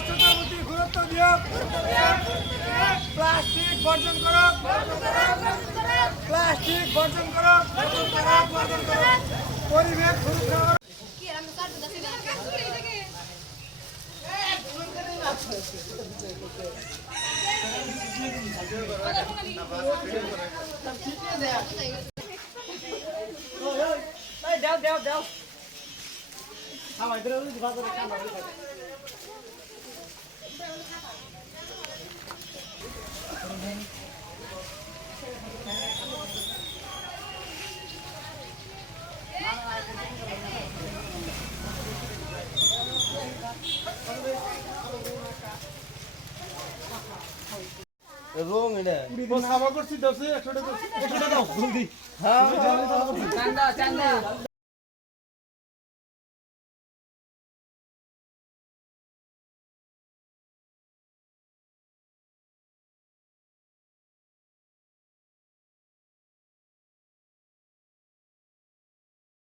স্বচ্ছতার প্রতি গুরুত্ব দিও। প্লাস্টিক বর্জন করো, প্লাস্টিক বর্জন করো, পরিবেশ সুরক্ষা করো। দেও আমার ইধরে বাজারে কাম হবে। রং এটা ও সাবা করছি 100 টাকা দাও জলদি। হ্যাঁ চান্দা চান্দা